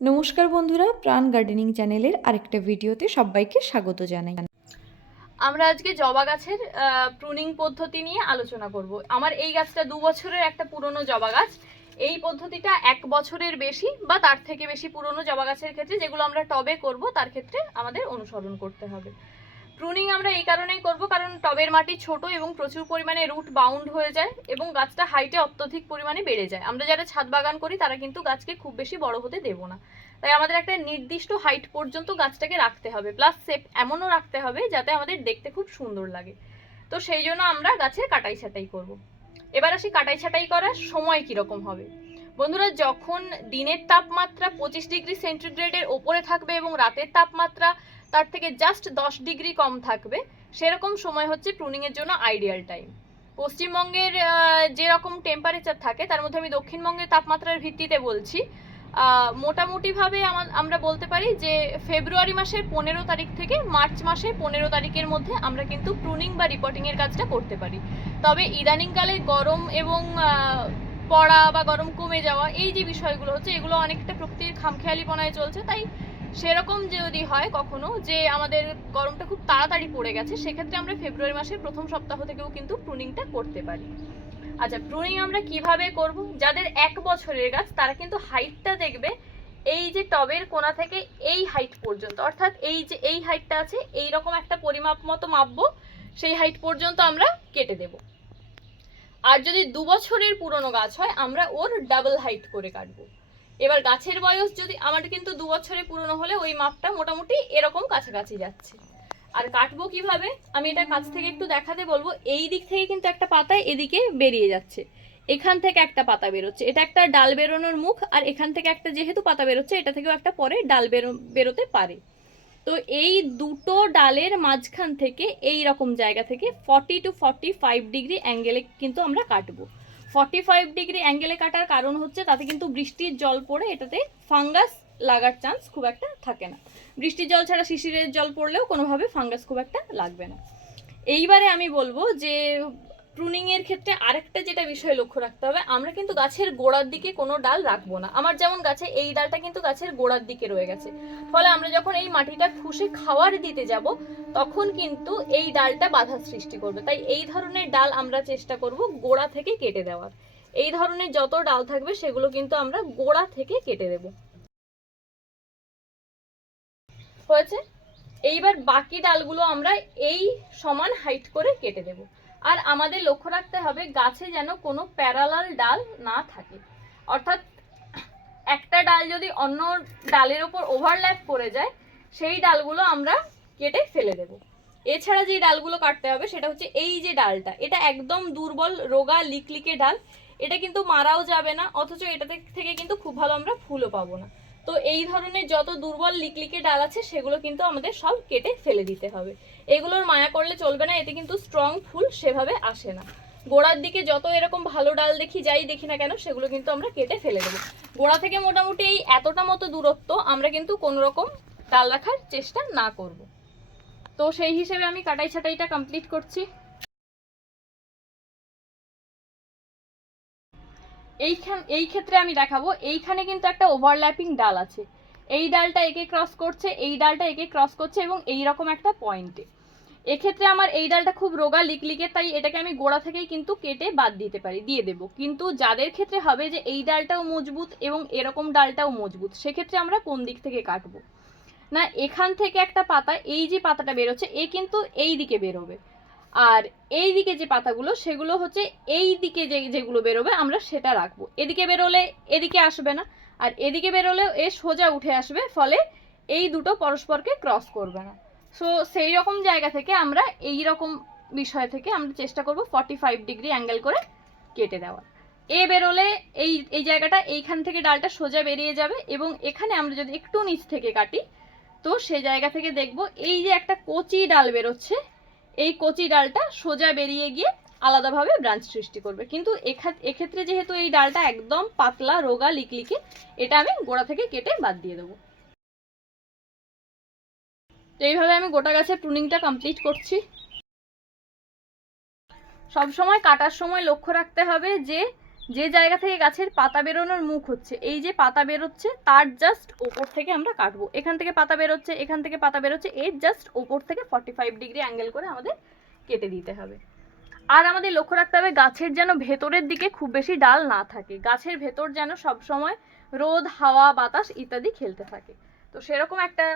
নমস্কার বন্ধুরা, প্রাণ গার্ডেনিং চ্যানেলের আরেকটা ভিডিওতে সবাইকে স্বাগত জানাই। আমরা আজকে জবা গাছের প্রুনিং পদ্ধতি নিয়ে আলোচনা করব। আমার এই গাছটা 2 বছরের একটা পুরনো জবা গাছ। এই পদ্ধতিটা 1 বছরের বেশি বা তার থেকে বেশি পুরনো জবা গাছের ক্ষেত্রে, যেগুলো আমরা টবে করব, তার ক্ষেত্রে আমাদের অনুসরণ করতে হবে। প্রুনিং আমরা এই কারণেই করব কারণ টবের মাটি ছোট এবং প্রচুর পরিমাণে রুট বাউন্ড হয়ে যায় এবং গাছটা হাইটে অত্যধিক পরিমাণে বেড়ে যায়। আমরা যারা ছাদ বাগান করি তারা কিন্তু গাছকে খুব বেশি বড় হতে দেব না, তাই আমাদের একটা নির্দিষ্ট হাইট পর্যন্ত গাছটাকে রাখতে হবে, প্লাস শেপ এমনও রাখতে হবে যাতে আমাদের দেখতে খুব সুন্দর লাগে। তো সেই জন্য আমরা গাছের কাটাই ছাটাই করব। এবার আসি কাটাই ছাটাই করার সময় কিরকম হবে। বন্ধুরা, যখন দিনের তাপমাত্রা 25 ডিগ্রি সেন্টিগ্রেডের ওপরে থাকবে এবং রাতের তাপমাত্রা তার থেকে জাস্ট 10 ডিগ্রি কম থাকবে, সেরকম সময় হচ্ছে প্রুনিংয়ের জন্য আইডিয়াল টাইম। পশ্চিমবঙ্গের যেরকম টেম্পারেচার থাকে তার মধ্যে আমি দক্ষিণবঙ্গের তাপমাত্রার ভিত্তিতে বলছি। মোটামুটিভাবে আমরা বলতে পারি যে ফেব্রুয়ারি মাসের 15 তারিখ থেকে মার্চ মাসের 15 তারিখের মধ্যে আমরা কিন্তু প্রুনিং বা রিপোর্টিংয়ের কাজটা করতে পারি। তবে ইদানিংকালে গরম এবং পড়া বা গরম কমে যাওয়া, এই যে বিষয়গুলো হচ্ছে, এগুলো অনেকটা প্রকৃতির খামখেয়ালিপনায় চলছে। তাই সেরকম যদি হয় কখনো যে আমাদের গরমটা খুব তাড়াতাড়ি পড়ে গেছে, সেক্ষেত্রে আমরা ফেব্রুয়ারি মাসের প্রথম সপ্তাহ থেকেও কিন্তু প্রুনিংটা করতে পারি। আচ্ছা, প্রুনিং আমরা কিভাবে করব? যাদের 1 বছরের গাছ তারা কিন্তু হাইটটা দেখবে এই যে টবের কোণা থেকে এই হাইট পর্যন্ত, অর্থাৎ এই যে এই হাইটটা আছে, এই রকম একটা পরিমাপ মতো মাপবো, সেই হাইট পর্যন্ত আমরা কেটে দেব। আর যদি 2 বছরের পুরনো গাছ হয় আমরা ওর ডাবল হাইট করে কাটবো। এবার গাছের বয়স যদি আমাদের কিন্তু 2 বছরের পুরনো হলে ওই মাপটা মোটামুটি এরকম কাছাকাছি যাচ্ছে। আর কাটবো কিভাবে, আমি এটা কাছ থেকে একটু দেখাতে বলবো। এই দিক থেকে কিন্তু একটা পাতা এদিকে বেরিয়ে যাচ্ছে, এখান থেকে একটা পাতা বেরোচ্ছে, এটা একটা ডাল বেরোনোর মুখ, আর এখান থেকে একটা যেহেতু পাতা বেরোচ্ছে, এটা থেকেও একটা পরে ডাল বেরোতে পারে। তো এই দুটো ডালের মাঝখান থেকে এই রকম জায়গা থেকে 40 to 45 ডিগ্রি অ্যাঙ্গেলে কিন্তু আমরা কাটবো। 45 ডিগ্রি অ্যাঙ্গেলে কাটার কারণ হচ্ছে তাতে কিন্তু বৃষ্টির জল পড়ে এটাতে ফাঙ্গাস লাগার চান্স খুব একটা থাকে না। বৃষ্টির জল ছাড়া শিশিরের জল পড়লেও কোনোভাবে ফাঙ্গাস খুব একটা লাগবে না। এইবারে আমি বলবো যে প্রুনিংয়ের ক্ষেত্রে আরেকটা যেটা বিষয় লক্ষ্য রাখতে হবে, আমরা কিন্তু গাছের গোড়ার দিকে কোনো ডাল রাখবো না। আমার যেমন গাছে এই ডালটা কিন্তু গাছের গোড়ার দিকে রয়ে গেছে, ফলে আমরা যখন এই মাটিটা খুশে খাওয়ার দিতে যাব তখন কিন্তু এই ডালটা বাধা সৃষ্টি করবে। তাই এই ধরনের ডাল আমরা চেষ্টা করব গোড়া থেকে কেটে দেওয়ার। এই ধরনের যত ডাল থাকবে সেগুলো কিন্তু আমরা গোড়া থেকে কেটে দেব। হয়েছে? এইবার বাকি ডালগুলো আমরা এই সমান হাইট করে কেটে দেব। আর আমাদের লক্ষ্য রাখতে হবে গাছে যেন কোনো প্যারালাল ডাল না থাকে, অর্থাৎ একটা ডাল যদি অন্য ডালের ওপর ওভারল্যাপ করে যায় সেই ডালগুলো আমরা কেটে ফেলে দেব। এছাড়া যে ডালগুলো কাটতে হবে সেটা হচ্ছে এই যে ডালটা, এটা একদম দুর্বল রোগা লিকলিকে ডাল, এটা কিন্তু মারাও যাবে না, অথচ এটা থেকে কিন্তু খুব ভালো আমরা ফুলও পাবো না। তো এই ধরনের যত দুর্বল লিকলিকে ডাল আছে সেগুলো কিন্তু আমাদের সব কেটে ফেলে দিতে হবে। এগুলোর মায়া করলে চলবে না, এতে কিন্তু স্ট্রং ফুল সেভাবে আসে না। গোড়ার দিকে যত এরকম ভালো ডাল যাই দেখি না কেন, সেগুলো কিন্তু আমরা কেটে ফেলে দেবো। গোড়া থেকে মোটামুটি এই এতটা মতো দূরত্ব আমরা কিন্তু কোনো রকম ডাল রাখার চেষ্টা না করব। তো সেই হিসেবে আমি কাটাই ছাটাইটা কমপ্লিট করছি। এই ক্ষেত্রে আমি দেখাবো, এইখানে কিন্তু একটা ওভারল্যাপিং ডাল আছে, এই ডালটা একে ক্রস করছে, এই ডালটা একে ক্রস করছে এবং এইরকম একটা পয়েন্টে। এক্ষেত্রে আমার এই ডালটা খুব রোগা লিকলিকে, তাই এটাকে আমি গোড়া থেকেই কিন্তু কেটে বাদ দিতে পারি, দিয়ে দেবো। কিন্তু যাদের ক্ষেত্রে হবে যে এই ডালটাও মজবুত এবং এরকম ডালটাও মজবুত, সেক্ষেত্রে আমরা কোন দিক থেকে কাটবো না, এখান থেকে একটা পাতা, এই যে পাতাটা বেরোচ্ছে এ কিন্তু এই দিকে বেরোবে, আর এই দিকে যে পাতাগুলো সেগুলো হচ্ছে এই দিকে যেগুলো বেরোবে আমরা সেটা রাখবো। এদিকে বেরোলে এদিকে আসবে না, আর এদিকে বেরোলেও এ সোজা উঠে আসবে, ফলে এই দুটো পরস্পরকে ক্রস করবে না। সো সেই রকম জায়গা থেকে আমরা এই রকম বিষয় থেকে আমরা চেষ্টা করব 45 ডিগ্রি অ্যাঙ্গেল করে কেটে দেওয়ার। এ বেরোলে এই এই জায়গাটা, এইখান থেকে ডালটা সোজা বেরিয়ে যাবে, এবং এখানে আমরা যদি একটু নিচ থেকে কাটি তো সেই জায়গা থেকে দেখব এই যে একটা কচি ডাল বেরোচ্ছে, এই কচি ডালটা সোজা বেরিয়ে গিয়ে আলাদাভাবে ব্রাঞ্চ সৃষ্টি করবে। কিন্তু এক্ষেত্রে যেহেতু এই ডালটা একদম পাতলা রোগা লিকলিকে, এটা আমি গোড়া থেকে কেটে বাদ দিয়ে দেবো। তো এইভাবে আমি গোটা গাছের প্রুনিংটা কমপ্লিট করছি। সবসময় কাটার সময় লক্ষ্য রাখতে হবে যে যে জায়গা থেকে গাছের পাতা বেরোনোর মুখ হচ্ছে, এই যে পাতা বেরোচ্ছে তার জাস্ট ওপর থেকে আমরা কাটবো। এখান থেকে পাতা বেরোচ্ছে, এখান থেকে পাতা বেরোচ্ছে, এর জাস্ট ওপর থেকে 45 ডিগ্রি অ্যাঙ্গেল করে আমাদের কেটে দিতে হবে। আর আমাদের লক্ষ্য রাখতে হবে গাছের যেন ভেতরের দিকে খুব বেশি ডাল না থাকে, গাছের ভেতর যেন সবসময় রোদ, হাওয়া, বাতাস ইত্যাদি খেলতে থাকে। তো সেরকম একটা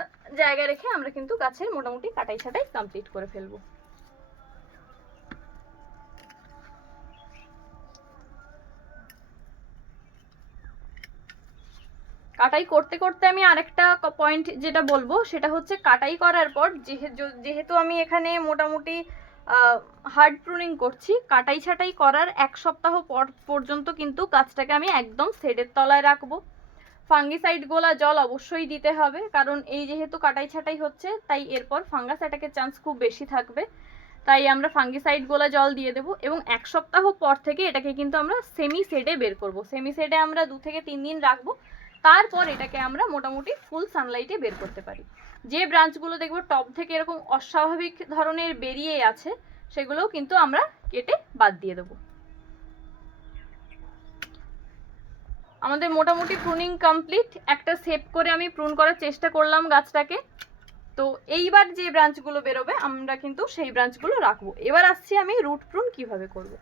জায়গা রেখে আমরা কিন্তু গাছের মোটামুটি কাটাই ছাটাই কমপ্লিট করে ফেলবো। কাটাই করতে করতে আমি আরেকটা পয়েন্ট যেটা বলবো সেটা হচ্ছে, কাটাই করার পর যেহেতু আমি এখানে মোটামুটি হার্ড প্রুনিং করছি, কাটাই ছাটাই করার 1 সপ্তাহ পর্যন্ত কিন্তু গাছটাকে আমি একদম শেডের তলায় রাখবো। ফাঙ্গিসাইড গোলা জল অবশ্যই দিতে হবে, কারণ এই যেহেতু কাটাই ছাটাই হচ্ছে তাই এরপর ফাঙ্গাস অ্যাটাকের চান্স খুব বেশি থাকবে, তাই আমরা ফাঙ্গিসাইড গোলা জল দিয়ে দেবো। এবং 1 সপ্তাহ পর থেকে এটাকে কিন্তু আমরা সেমি শেডে বের করব। সেমি শেডে আমরা 2 থেকে 3 দিন রাখবো, তারপর এটাকে আমরা মোটামুটি ফুল সানলাইটে বের করতে পারি। যে ব্রাঞ্চগুলো দেখবো টপ থেকে এরকম অস্বাভাবিক ধরনের বেরিয়ে আছে, সেগুলোও কিন্তু আমরা কেটে বাদ দিয়ে দেবো। আমাদের মোটামুটি প্রুনিং কমপ্লিট। একটা শেপ করে আমি প্রুন করার চেষ্টা করলাম গাছটাকে। তো এইবার যে ব্রাঞ্চগুলো বেরোবে আমরা কিন্তু সেই ব্রাঞ্চগুলো রাখবো। এবার আসছি আমি রুট প্রুন কিভাবে করব।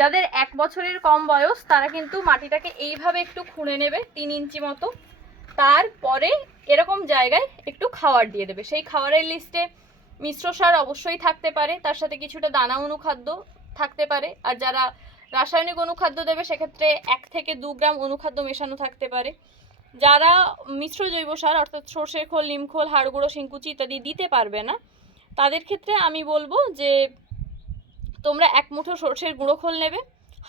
যাদের 1 বছরের কম বয়স তারা কিন্তু মাটিটাকে এইভাবে একটু খুঁড়ে নেবে 3 ইঞ্চি মতো, তারপরে এরকম জায়গায় একটু খাবার দিয়ে দেবে। সেই খাবারের লিস্টে মিশ্র সার অবশ্যই থাকতে পারে, তার সাথে কিছুটা দানা অনুখাদ্য থাকতে পারে। আর যারা রাসায়নিক অনুখাদ্য দেবে সেক্ষেত্রে 1 থেকে 2 গ্রাম অনুখাদ্য মেশানো থাকতে পারে। যারা মিশ্র জৈব সার অর্থাৎ সর্ষের খোল, নিম খোল, হাড় গুঁড়ো, শিংকুচি ইত্যাদি দিতে পারবে না, তাদের ক্ষেত্রে আমি বলবো যে তোমরা 1 মুঠো সর্ষের গুঁড়ো খোল নেবে,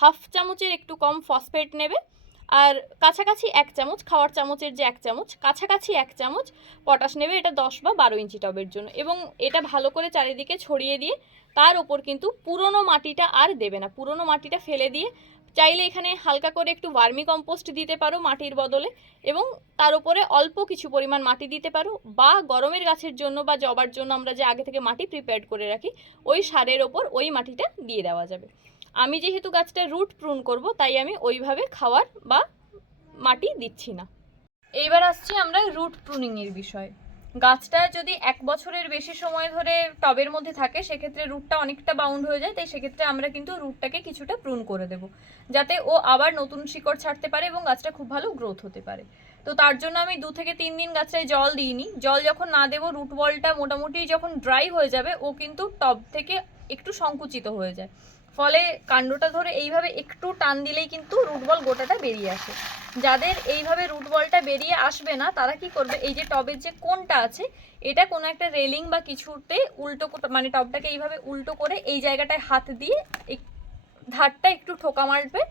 1/2 চামচের একটু কম ফসফেট নেবে, আর কাছাকাছি 1 চামচ, খাওয়ার চামচের যে 1 চামচ, কাছাকাছি 1 চামচ পটাশ নেবে। এটা 10 বা 12 ইঞ্চি টবের জন্য। এবং এটা ভালো করে চারিদিকে ছড়িয়ে দিয়ে তার উপর কিন্তু পুরনো মাটিটা আর দেবে না, পুরনো মাটিটা ফেলে দিয়ে চাইলে এখানে হালকা করে একটু ভার্মি কম্পোস্ট দিতে পারো মাটির বদলে, এবং তার উপরে অল্প কিছু পরিমাণ মাটি দিতে পারো, বা গরমের গাছের জন্য বা জবার জন্য আমরা যে আগে থেকে মাটি প্রিপেয়ার করে রাখি ওই সারের ওপর ওই মাটিটা দিয়ে দেওয়া যাবে। আমি যেহেতু গাছটা রুট প্রুন করব তাই আমি ওইভাবে খাওয়ার বা মাটি দিচ্ছি না। এইবার আসছি আমরা রুট প্রুনিংয়ের বিষয়ে। গাছটা যদি 1 বছরের বেশি সময় ধরে টবের মধ্যে থাকে সেক্ষেত্রে রুটটা অনেকটা বাউন্ড হয়ে যায়, তাই সেক্ষেত্রে আমরা কিন্তু রুটটাকে কিছুটা প্রুন করে দেব, যাতে ও আবার নতুন শিকড় ছাড়তে পারে এবং গাছটা খুব ভালো গ্রোথ হতে পারে। তো তার জন্য আমি 2 থেকে 3 দিন গাছটায় জল দিইনি। জল যখন না দেবো, রুট বলটা মোটামুটি যখন ড্রাই হয়ে যাবে ও কিন্তু টব থেকে একটু সংকুচিত হয়ে যায়, ফলে কাণ্ডটা ধরে এইভাবে একটু টান দিলেই কিন্তু রুট বল গোটাটা বেরিয়ে আসে। যাদের এইভাবে রুট বলটা বেরিয়ে আসবে না তারা কি করবে, এই যে টবের যে কোণটা আছে এটা কোনো একটা রেলিং বা কিছুতে উল্টো, মানে টবটাকে এইভাবে উল্টো করে এই জায়গাটায় হাত দিয়ে এই ধারটা একটু ঠোকা মারবে,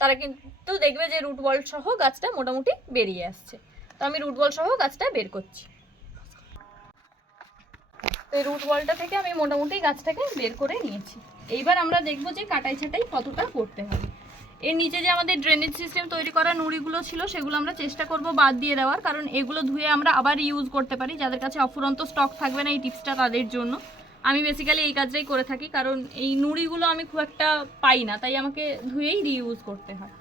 তারা কিন্তু দেখবে যে রুট বল সহ গাছটা মোটামুটি বেরিয়ে আসছে। তো আমি রুট বল সহ গাছটা বের করছি। তো এই রুট বলটা থেকে আমি মোটামুটি গাছটাকে বের করে নিয়েছি। এইবার আমরা দেখবো যে কাটাই ছাটাই কতটা করতে হবে। এর নিচে যে আমাদের ড্রেনেজ সিস্টেম তৈরি করা নুড়িগুলো ছিল সেগুলো আমরা চেষ্টা করব বাদ দিয়ে দেওয়ার, কারণ এগুলো ধুয়ে আমরা আবার ইউজ করতে পারি। যাদের কাছে অফুরন্ত স্টক থাকবে না এই টিপসটা তাদের জন্য। আমি বেসিক্যালি এই কাজটাই করে থাকি, কারণ এই নুড়িগুলো আমি খুব একটা পাই না, তাই আমাকে ধুয়েই রিইউজ করতে হয়।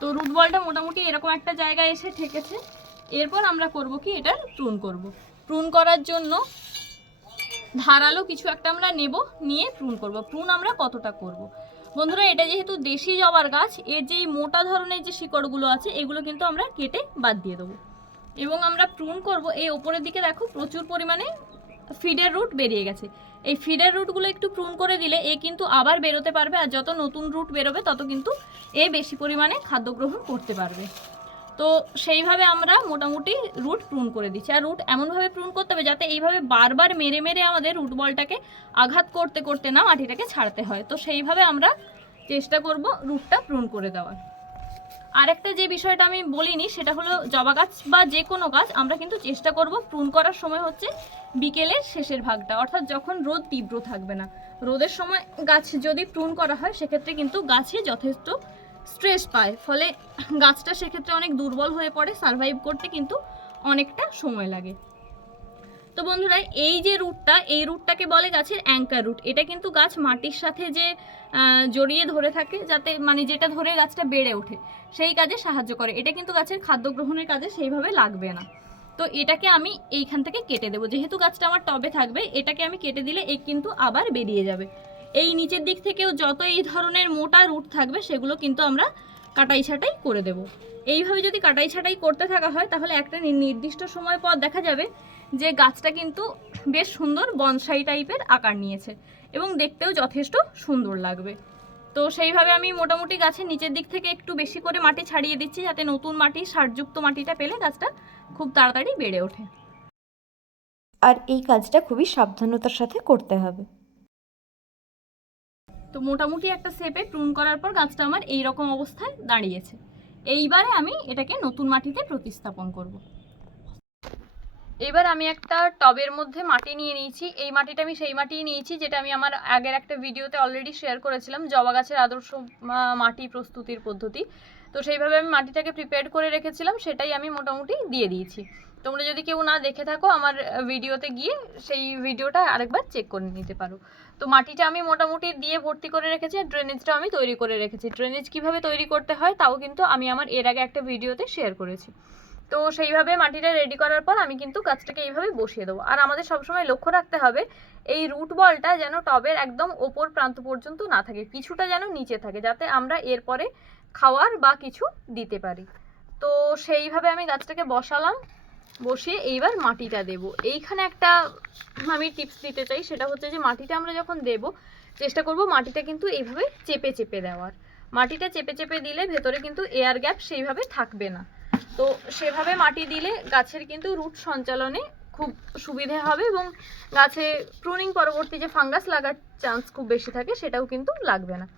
তো রুট বলটা মোটামুটি এরকম একটা জায়গায় এসে ঠেকেছে। এরপর আমরা করব কি, এটা প্রুন করব। প্রুন করার জন্য ধারালো কিছু একটা আমরা নেব, নিয়ে প্রুন করব। প্রুন আমরা কতটা করব বন্ধুরা, এটা যেহেতু দেশি জবার গাছ, এর যেই মোটা ধরনের যে শিকড়গুলো আছে এগুলো কিন্তু আমরা কেটে বাদ দিয়ে দেবো। এবং আমরা প্রুন করব, এই ওপরের দিকে দেখো প্রচুর পরিমাণে ফিডের রুট বেরিয়ে গেছে। এই ফিডের রুটগুলো একটু প্রুন করে দিলে এ কিন্তু আবার বেরোতে পারবে, আর যত নতুন রুট বেরোবে তত কিন্তু এ বেশি পরিমাণে খাদ্য গ্রহণ করতে পারবে। তো সেইভাবে আমরা মোটামুটি রুট প্রুন করে দিচ্ছি। আর রুট এমনভাবে প্রুন করতে হবে যাতে এইভাবে বারবার মেরে মেরে আমাদের রুট বলটাকে আঘাত করতে করতে না মাটিটাকে ছাড়তে হয়। তো সেইভাবে আমরা চেষ্টা করব রুটটা প্রুন করে দেওয়ার। আরেকটা যে বিষয়টা আমি বলিনি সেটা হলো, জবা গাছ বা যে কোনো গাছ আমরা কিন্তু চেষ্টা করব প্রুন করার সময় হচ্ছে বিকেলের শেষের ভাগটা, অর্থাৎ যখন রোদ তীব্র থাকবে না। রোদের সময় গাছ যদি প্রুন করা হয় সেক্ষেত্রে কিন্তু গাছে যথেষ্ট স্ট্রেস পায়, ফলে গাছটা সেক্ষেত্রে অনেক দুর্বল হয়ে পড়ে, সারভাইভ করতে কিন্তু অনেকটা সময় লাগে। তো বন্ধুরা এই যে রুটটা, এই রুটটাকে বলে গাছের অ্যাঙ্কার রুট। এটা কিন্তু গাছ মাটির সাথে যে জড়িয়ে ধরে থাকে, যাতে মানে যেটা ধরে গাছটা বেড়ে ওঠে, সেই কাজে সাহায্য করে। এটা কিন্তু গাছের খাদ্য গ্রহণের কাজে সেইভাবে লাগবে না। তো এটাকে আমি এইখান থেকে কেটে দেবো। যেহেতু গাছটা আমার টবে থাকবে, এটাকে আমি কেটে দিলে এই কিন্তু আবার বেরিয়ে যাবে। এই নিচের দিক থেকেও যত এই ধরনের মোটা রুট থাকবে সেগুলো কিন্তু আমরা কাটাই ছাঁটাই করে দেব। এইভাবে যদি কাটাই ছাঁটাই করতে থাকা হয় তাহলে একটা নির্দিষ্ট সময় পর দেখা যাবে যে গাছটা কিন্তু বেশ সুন্দর বনসাই টাইপের আকার নিয়েছে এবং দেখতেও যথেষ্ট সুন্দর লাগবে। তো সেইভাবে আমি মোটামুটি গাছের নিচের দিক থেকে একটু বেশি করে মাটি ছাড়িয়ে দিচ্ছি, যাতে নতুন মাটি, সারযুক্ত মাটিটা পেলে গাছটা খুব তাড়াতাড়ি বেড়ে ওঠে। আর এই কাজটা খুবই সাবধানতার সাথে করতে হবে। তো মোটামুটি একটা শেপে প্রুন করার পর গাছটা আমার এই রকম অবস্থায় দাঁড়িয়েছে। এইবারে আমি এটাকে নতুন মাটিতে প্রতিস্থাপন করব। এবার আমি একটা টবের মধ্যে মাটি নিয়ে নিয়েছি। এই মাটিটা আমি সেই মাটিই নিয়েছি যেটা আমি আমার আগের একটা ভিডিওতে অলরেডি শেয়ার করেছিলাম, জবা গাছের আদর্শ মাটি প্রস্তুতির পদ্ধতি। তো সেইভাবে আমি মাটিটাকে প্রিপেয়ার করে রেখেছিলাম, সেটাই আমি মোটামুটি দিয়ে দিয়েছি। তোমরা যদি কেউ না দেখে থাকো আমার ভিডিওতে গিয়ে সেই ভিডিওটা আরেকবার চেক করে নিতে পারো। তো মাটিটা আমি মোটামুটি দিয়ে ভর্তি করে রেখেছি, আর ড্রেনেজটা আমি তৈরি করে রেখেছি। ড্রেনেজ কিভাবে তৈরি করতে হয় তাও কিন্তু আমি আমার এর আগে একটা ভিডিওতে শেয়ার করেছি। তো সেইভাবে মাটিটা রেডি করার পর আমি কিন্তু গাছটাকে এইভাবে বসিয়ে দেবো। আর আমাদের সবসময় লক্ষ্য রাখতে হবে এই রুট বলটা যেন টবের একদম ওপর প্রান্ত পর্যন্ত না থাকে, কিছুটা যেন নিচে থাকে, যাতে আমরা এরপরে খাওয়ার বা কিছু দিতে পারি। তো সেইভাবে আমি গাছটাকে বসালাম, বসিয়ে এইবার মাটিটা দেব। এইখানে একটা আমি টিপস দিতে চাই, সেটা হচ্ছে যে মাটিটা আমরা যখন দেব চেষ্টা করব মাটিটা কিন্তু এইভাবে চেপে চেপে দেওয়ার। মাটিটা চেপে চেপে দিলে ভেতরে কিন্তু এয়ার গ্যাপ সেইভাবে থাকবে না। তো সেভাবে মাটি দিলে গাছের কিন্তু রুট সঞ্চালনে খুব সুবিধে হবে এবং গাছে প্রুনিং পরবর্তী যে ফাঙ্গাস লাগার চান্স খুব বেশি থাকে সেটাও কিন্তু লাগবে না।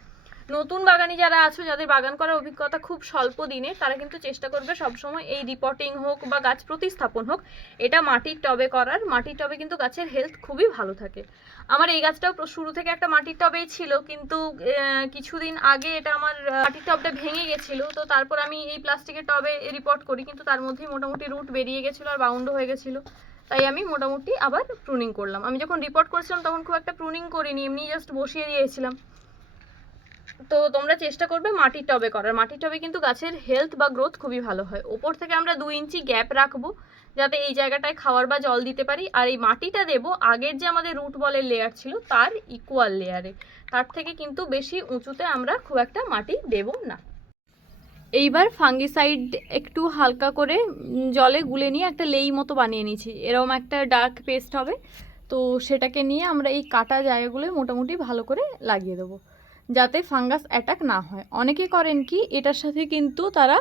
নতুন বাগানি যারা আছো, যাদের বাগান করার অভিজ্ঞতা খুব স্বল্প দিনে, তারা কিন্তু চেষ্টা করবে সবসময় এই রিপোর্টিং হোক বা গাছ প্রতিস্থাপন হোক, এটা মাটির টবে করার। মাটির টবে কিন্তু গাছের হেলথ খুবই ভালো থাকে। আমার এই গাছটাও শুরু থেকে একটা মাটির টবেই ছিল, কিন্তু কিছুদিন আগে এটা আমার মাটির টবটা ভেঙে গেছিলো। তো তারপর আমি এই প্লাস্টিকের টবে রিপোর্ট করি, কিন্তু তার মধ্যেই মোটামুটি রুট বেরিয়ে গেছিলো আর বাউন্ডও হয়ে গেছিলো। তাই আমি মোটামুটি আবার প্রুনিং করলাম। আমি যখন রিপোর্ট করেছিলাম তখন খুব একটা প্রুনিং করিনি, এমনি জাস্ট বসিয়ে দিয়েছিলাম। তো তোমরা চেষ্টা করবে মাটির টবে করার। মাটির টবে কিন্তু গাছের হেলথ বা গ্রোথ খুবই ভালো হয়। ওপর থেকে আমরা 2 ইঞ্চি গ্যাপ রাখবো, যাতে এই জায়গাটায় খাওয়ার বা জল দিতে পারি। আর এই মাটিটা দেব আগের যে আমাদের রুট বলের লেয়ার ছিল তার ইকুয়াল লেয়ারে, তার থেকে কিন্তু বেশি উঁচুতে আমরা খুব একটা মাটি দেব না। এইবার ফাঙ্গিসাইড একটু হালকা করে জলে গুলে নিয়ে একটা লেই মতো বানিয়ে নিয়েছি। এরকম একটা ডার্ক পেস্ট হবে। তো সেটাকে নিয়ে আমরা এই কাটা জায়গাগুলোয় মোটামুটি ভালো করে লাগিয়ে দেবো, যাতে ফাঙ্গাস অ্যাটাক না হয়। অনেকে করেন কি, এটার সাথে কিন্তু তারা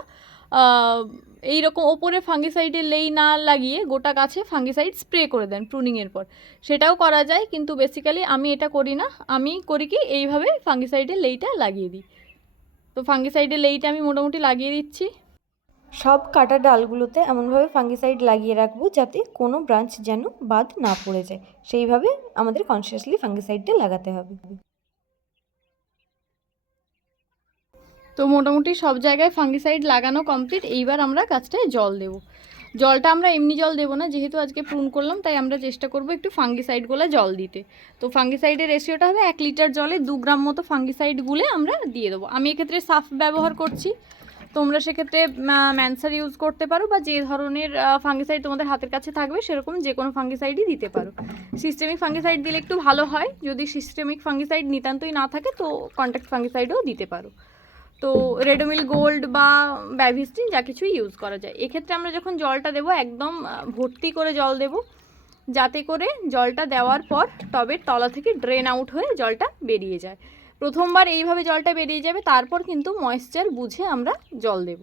এই রকম ওপরে ফাঙ্গিসাইডের লেই না লাগিয়ে গোটা গাছে ফাঙ্গিসাইড স্প্রে করে দেন প্রুনিংয়ের পর। সেটাও করা যায়, কিন্তু বেসিক্যালি আমি এটা করি না। আমি করি কি, এইভাবে ফাঙ্গিসাইডের লেইটা লাগিয়ে দিই। তো ফাঙ্গিসাইডের লেইটা আমি মোটামুটি লাগিয়ে দিচ্ছি। সব কাটা ডালগুলোতে এমনভাবে ফাঙ্গিসাইড লাগিয়ে রাখবো যাতে কোনো ব্রাঞ্চ যেন বাদ না পড়ে যায়, সেইভাবে আমাদের কনসিয়াসলি ফাঙ্গিসাইডটা লাগাতে হবে। তো মোটামুটি সব জায়গায় ফাঙ্গিসাইড লাগানো কমপ্লিট। এইবার আমরা গাছটায় জল দেব। জলটা আমরা এমনি জল দেবো না, যেহেতু আজকে প্রুন করলাম তাই আমরা চেষ্টা করব একটু ফাঙ্গিসাইড গুলো জল দিতে। তো ফাঙ্গিসাইডের রেশিওটা হবে 1 লিটার জলে 2 গ্রাম মতো ফাঙ্গিসাইড গুলে আমরা দিয়ে দেবো। আমি এক্ষেত্রে সাফ ব্যবহার করছি, তোমরা সেক্ষেত্রে ম্যানসার ইউজ করতে পারো, বা যে ধরনের ফাঙ্গিসাইড তোমাদের হাতের কাছে থাকবে সেরকম যে কোনো ফাঙ্গিসাইডই দিতে পারো। সিস্টেমিক ফাঙ্গিসাইড দিলে একটু ভালো হয়, যদি সিস্টেমিক ফাঙ্গিসাইড নিতান্তই না থাকে তো কন্ট্যাক্ট ফাঙ্গিসাইডও দিতে পারো। তো রেডোমিল গোল্ড বা ব্যাভিস্টিন যা কিছুই ইউজ করা যায়। এক্ষেত্রে আমরা যখন জলটা দেবো একদম ভর্তি করে জল দেব, যাতে করে জলটা দেওয়ার পর টবের তলা থেকে ড্রেন আউট হয়ে জলটা বেরিয়ে যায়। প্রথমবার এইভাবে জলটা বেরিয়ে যাবে, তারপর কিন্তু ময়েশ্চার বুঝে আমরা জল দেব।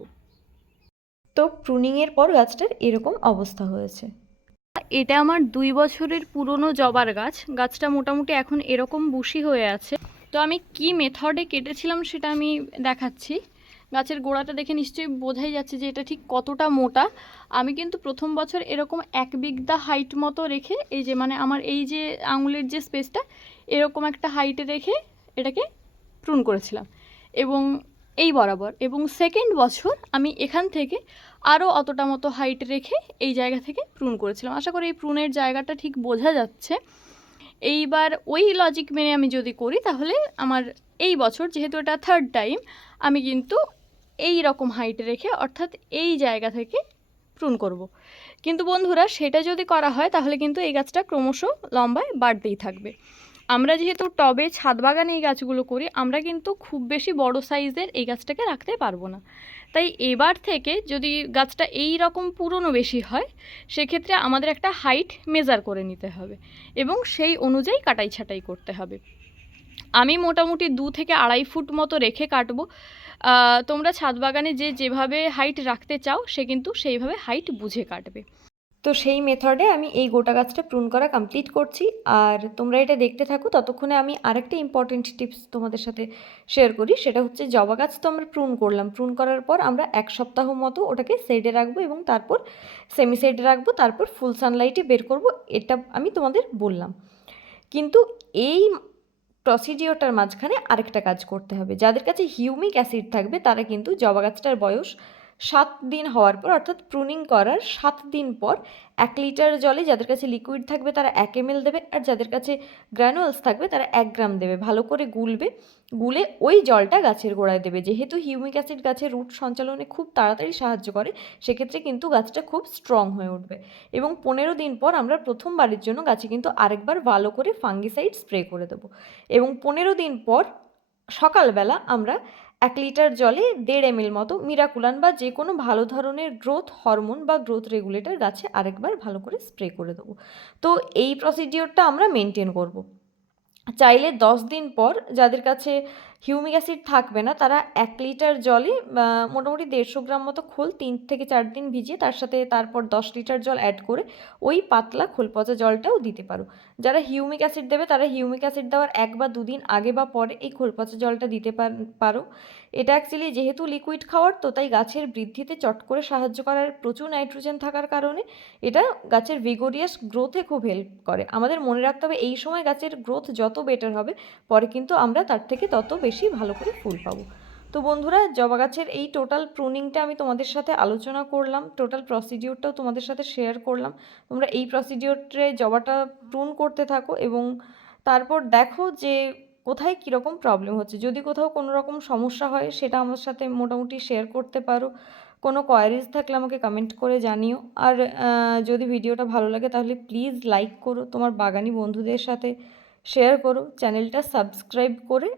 তো প্রুনিংয়ের পর গাছটার এরকম অবস্থা হয়েছে। এটা আমার 2 বছরের পুরনো জবার গাছ। গাছটা মোটামুটি এখন এরকম বুশি হয়ে আছে। তো আমি কি মেথডে কেটেছিলাম সেটা আমি দেখাচ্ছি। গাছের গোড়াটা দেখে নিশ্চয়ই বোঝাই যাচ্ছে যে এটা ঠিক কতটা মোটা। আমি কিন্তু প্রথম বছর এরকম 1 বিঘা হাইট মতো রেখে, এই যে মানে আমার এই যে আঙুলের যে স্পেসটা, এরকম একটা হাইটে রেখে এটাকে প্রুন করেছিলাম। এবং এই বরাবর, এবং সেকেন্ড বছর আমি এখান থেকে আরও অতটা মতো হাইট রেখে এই জায়গা থেকে প্রুন করেছিলাম। আশা করি এই প্রুনের জায়গাটা ঠিক বোঝা যাচ্ছে। এইবার ওই লজিক মেনে আমি যদি করি তাহলে আমার এই বছর, যেহেতু এটা থার্ড টাইম, আমি কিন্তু এই রকম হাইট রেখে অর্থাৎ এই জায়গা থেকে প্রুন করব। কিন্তু বন্ধুরা, সেটা যদি করা হয় তাহলে কিন্তু এই গাছটা ক্রমশ লম্বায় বাড়তেই থাকবে। আমরা যেহেতু টবে ছাদ বাগানে এই গাছগুলো করি, আমরা কিন্তু খুব বেশি বড় সাইজের এই গাছটাকে রাখতে পারবো না। তাই এবার থেকে যদি গাছটা এই রকম পুরনো বেশি হয়, সেক্ষেত্রে আমাদের একটা হাইট মেজার করে নিতে হবে এবং সেই অনুযায়ী কাটাই ছাঁটাই করতে হবে। আমি মোটামুটি 2 থেকে 2.5 ফুট মতো রেখে কাটবো। তোমরা ছাদ বাগানে যেভাবে হাইট রাখতে চাও সে কিন্তু সেইভাবে হাইট বুঝে কাটবে। তো সেই মেথডে আমি এই গোটা গাছটা প্রুন করা কমপ্লিট করছি, আর তোমরা এটা দেখতে থাকো। ততক্ষণে আমি আরেকটা ইম্পর্টেন্ট টিপস তোমাদের সাথে শেয়ার করি। সেটা হচ্ছে, জবা গাছ তো আমরা প্রুন করলাম, প্রুন করার পর আমরা 1 সপ্তাহ মতো ওটাকে শেডে রাখবো এবং তারপর সেমি শেডে রাখবো, তারপর ফুল সানলাইটে বের করব। এটা আমি তোমাদের বললাম, কিন্তু এই প্রসিডিওরটার মাঝখানে আরেকটা কাজ করতে হবে। যাদের কাছে হিউমিক অ্যাসিড থাকবে তারা কিন্তু জবা গাছটার বয়স 7 দিন হওয়ার পর, অর্থাৎ প্রুনিং করার 7 দিন পর 1 লিটার জলে, যাদের কাছে লিকুইড থাকবে তারা 1 ml দেবে, আর যাদের কাছে গ্র্যানুয়ালস থাকবে তারা 1 গ্রাম দেবে। ভালো করে গুলে ওই জলটা গাছের গোড়ায় দেবে। যেহেতু হিউমিক অ্যাসিড গাছের রুট সঞ্চালনে খুব তাড়াতাড়ি সাহায্য করে, সেক্ষেত্রে কিন্তু গাছটা খুব স্ট্রং হয়ে উঠবে। এবং 15 দিন পর আমরা প্রথমবারের জন্য গাছে কিন্তু আরেকবার ভালো করে ফাঙ্গিসাইড স্প্রে করে দেবো। এবং 15 দিন পর সকালবেলা আমরা 1 লিটার জলে 1.5 ml মতো মিরাকুলান বা যে কোনো ভালো ধরনের গ্রোথ হরমোন বা গ্রোথ রেগুলেটর গাছে আরেকবার ভালো করে স্প্রে করে দেবো। তো এই প্রসিডিওরটা আমরা মেনটেন করব। চাইলে 10 দিন পর যাদের কাছে হিউমিক অ্যাসিড থাকবে না, তারা 1 লিটার জলে মোটামুটি 150 গ্রাম মতো খোল 3 থেকে 4 দিন ভিজিয়ে তার সাথে তারপর 10 লিটার জল অ্যাড করে ওই পাতলা খোল পচা জলটাও দিতে পারো। যারা হিউমিক অ্যাসিড দেবে তারা হিউমিক অ্যাসিড দেওয়ার 1 বা 2 দিন আগে বা পরে এই খোল পচা জলটা দিতে পারো। এটা অ্যাকচুয়ালি যেহেতু লিকুইড খাওয়ার, তো তাই গাছের বৃদ্ধিতে চট করে সাহায্য করার, প্রচুর নাইট্রোজেন থাকার কারণে এটা গাছের ভিগোরিয়াস গ্রোথে খুব হেল্প করে। আমাদের মনে রাখতে হবে এই সময় গাছের গ্রোথ যত বেটার হবে, পরে কিন্তু আমরা তার থেকে তত বেশি ভালো করে ফুল পাবো। তো বন্ধুরা, জবা গাছের এই টোটাল প্রুনিংটা আমি তোমাদের সাথে আলোচনা করলাম, টোটাল প্রসিডিওরটাও তোমাদের সাথে শেয়ার করলাম। তোমরা এই প্রসিডিওরে জবাটা প্রুন করতে থাকো এবং তারপর দেখো যে কোথায় কীরকম প্রবলেম হচ্ছে। যদি কোথাও কোনো রকম সমস্যা হয় সেটা আমার সাথে মোটামুটি শেয়ার করতে পারো। কোনো কোয়ারিজ থাকলে আমাকে কমেন্ট করে জানিও। আর যদি ভিডিওটা ভালো লাগে তাহলে প্লিজ লাইক করো, তোমার বাগানি বন্ধুদের সাথে শেয়ার করো, চ্যানেলটা সাবস্ক্রাইব করে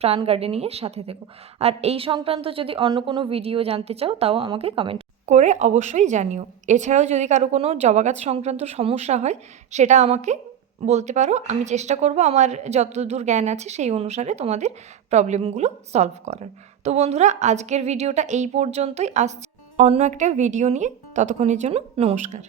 প্রাণ গার্ডেনিংয়ের সাথে থেকো। আর এই সংক্রান্ত যদি অন্য কোনো ভিডিও জানতে চাও তাও আমাকে কমেন্ট করে অবশ্যই জানিও। এছাড়াও যদি কারো কোনো জবা গাছ সংক্রান্ত সমস্যা হয় সেটা আমাকে বলতে পারো, আমি চেষ্টা করব আমার যতদূর জ্ঞান আছে সেই অনুসারে তোমাদের প্রবলেমগুলো সলভ করার। তো বন্ধুরা, আজকের ভিডিওটা এই পর্যন্তই। আসছি অন্য একটা ভিডিও নিয়ে, ততক্ষণের জন্য নমস্কার।